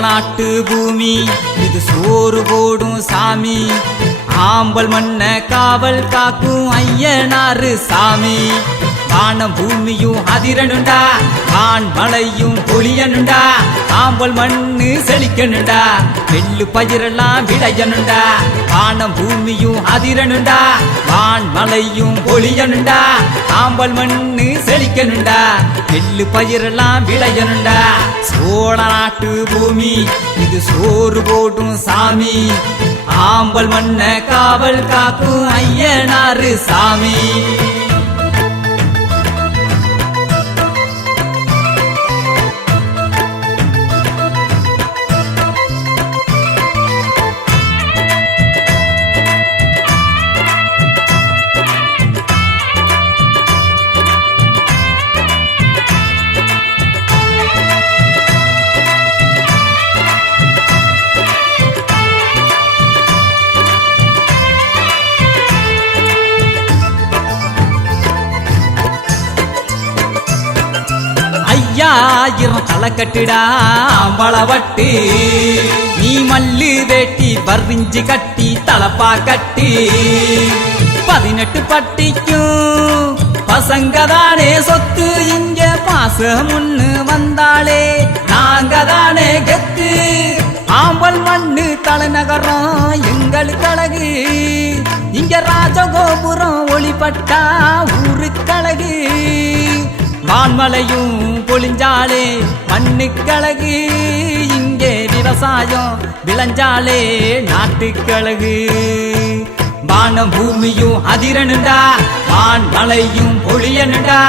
நாட்டு பூமி. இது சோறு போடும் சாமி. ஆம்பல் மண்ண காவல் காக்கும் ஐயனாறு சாமி. வானம் பூமியும் அதிரனுண்டா ஆண் மலையும் புளியனுண்டா ஆம்பல் மண்ணு செழிக்கணுண்டா. வெள்ளு பயிரெல்லாம் விளையனுண்டா வானம் பூமியும் அதிரனுண்டா வான் மலையும் பொழியணுண்டா. ஆம்பல் மண்ணு செழிக்கணுண்டா. வெள்ளு பயிரெல்லாம் விளையனுண்டா சோழ நாட்டு பூமி இது சோறு போடும் சாமி. ஆம்பல் மண்ண காவல் காக்கும் ஐயனாறு சாமி. ஐயாயிரம் தலை கட்டுடா நீ மல்லு வேட்டி வர்றிஞ்சு கட்டி தலப்பா கட்டி. பதினெட்டு பட்டிக்கும் பசங்க தானே சொத்து இங்க பாசம் ஒண்ணு வந்தாளே. நாங்க தானே கெத்து. ஆம்பல் மண்ணு தலைநகரம் எங்களுக்கு அழகு. இங்க ராஜகோபுரம் ஒளிப்பட்டா ஊருக்கழகு. வான்மலையும் பொழிஞ்சாலே மண்ணுக்கழகு இங்கே விவசாயம் விளைஞ்சாலே நாட்டுக்கழகு. வானம் பூமியும் அதிரணுண்டா வான் மலையும் பொழியணுண்டா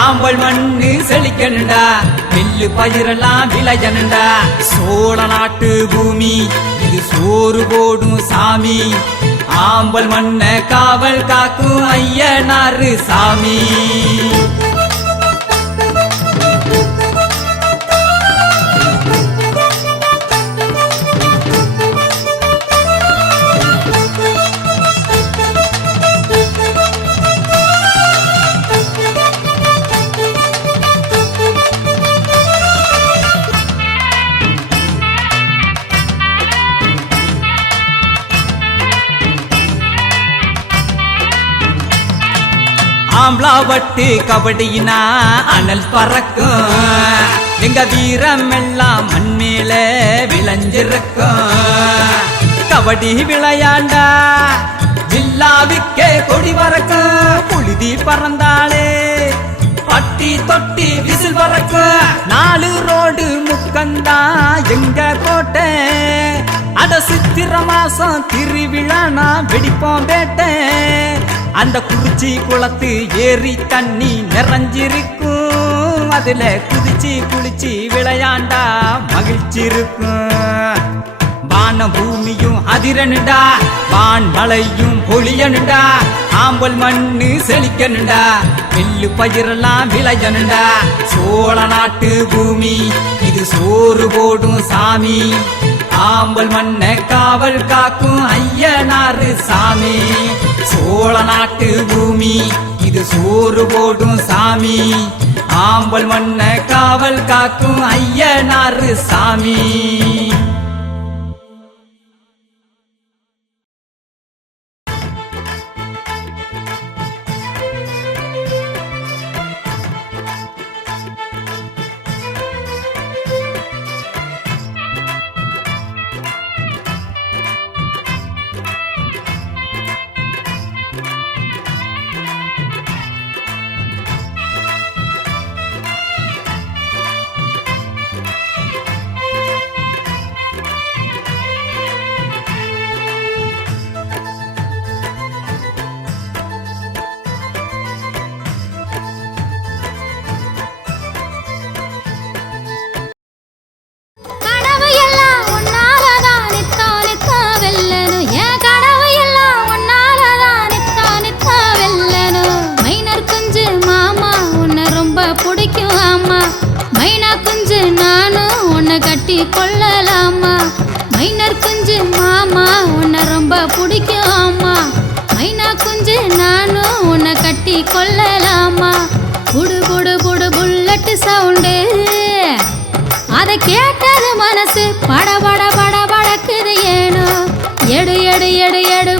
ஆம்பல் மண்ணு செழிக்கணுண்டா நெல்லு பயிரெல்லாம் விளையணுண்டா சோழ நாட்டு பூமி இது சோறு போடும் சாமி. ஆம்பல் மண்ண காவல் காக்கும் ஐயனாரு சாமி. ஆம்லாவட்டு கபடினா அனல் பறக்கும். எங்க வீரம் எல்லாம் மண்மேல விளைஞ்சிருக்கும். கபடி விளையாண்டா ஜில்லாவிக்கே கொடி பறக்கும். புழுதி பறந்தாளே பட்டி தொட்டி விசில் பறக்கும். நாலு ரோடு முக்கந்தா எங்க கோட்டை? அட சித்திர மாசம் திருவிழா நான் வெடிப்போம் வேட்டை. அந்த குறிச்சி குளத்து ஏரி தண்ணி நிறைஞ்சிருக்கும். அதுல குதிச்சு குளிச்சு விளையாண்டா மகிழ்ச்சி இருக்கும் வான பூமியும் அதிரனுடா வான் மலையும் பொழியணுண்டா ஆம்பல் மண்ணு செழிக்கணுண்டா நெல்லு பயிரெல்லாம் விளையணுண்டா. சோழ நாட்டு பூமி இது சோறு போடும் சாமி. ஆம்பல் மண்ண காவல் காக்கும் ஐயனாறு சாமி. சோழ நாட்டு பூமி இது சோறு போடும் சாமி. ஆம்பல் மண்ண காவல் காக்கும் ஐயனாறு சாமி. கொள்ளலாமா? மைனர் குஞ்சு மாமா உன்னை ரொம்ப பிடிக்கும் ஆமா மைனா குஞ்சு நானும் உன்னை கட்டி கொள்ளலாமா? புடு புடு புடு புல்லட்டு சவுண்டு. அதை அதை கேட்டது மனசு பட பட பட படக்குது ஏனோ? எடு எடு எடு எடு